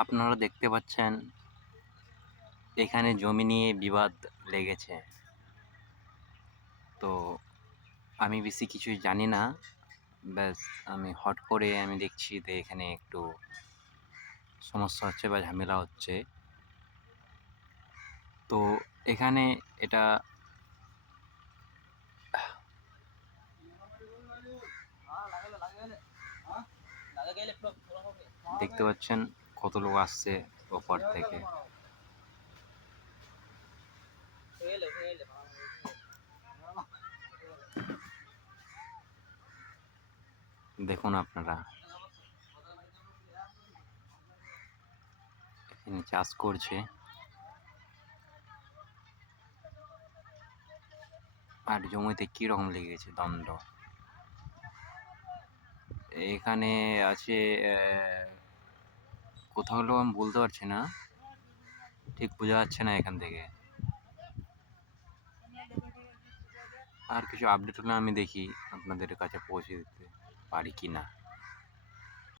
আপনারা দেখতে পাচ্ছেন এখানে জমি নিয়ে বিবাদ লেগেছে। তো আমি বেশি কিছুই জানি না, ব্যাস আমি হট করে আমি দেখছি যে এখানে একটু সমস্যা হচ্ছে বা ঝামেলা হচ্ছে। তো এখানে এটা দেখতে পাচ্ছেন কত লোক আসছে ওপার থেকে। দেখুন আপনারা এখানে চাষ করছে, আর জমিতে কি রকম লেগেছে দ্বন্দ্ব। এখানে আছে কোথাও হলো আমি বলতে পারছি না, ঠিক বোঝা যাচ্ছে না এখান থেকে। আর কিছু আপডেট হলে আমি দেখি আপনাদের কাছে পৌঁছে দিতে পারি কি না।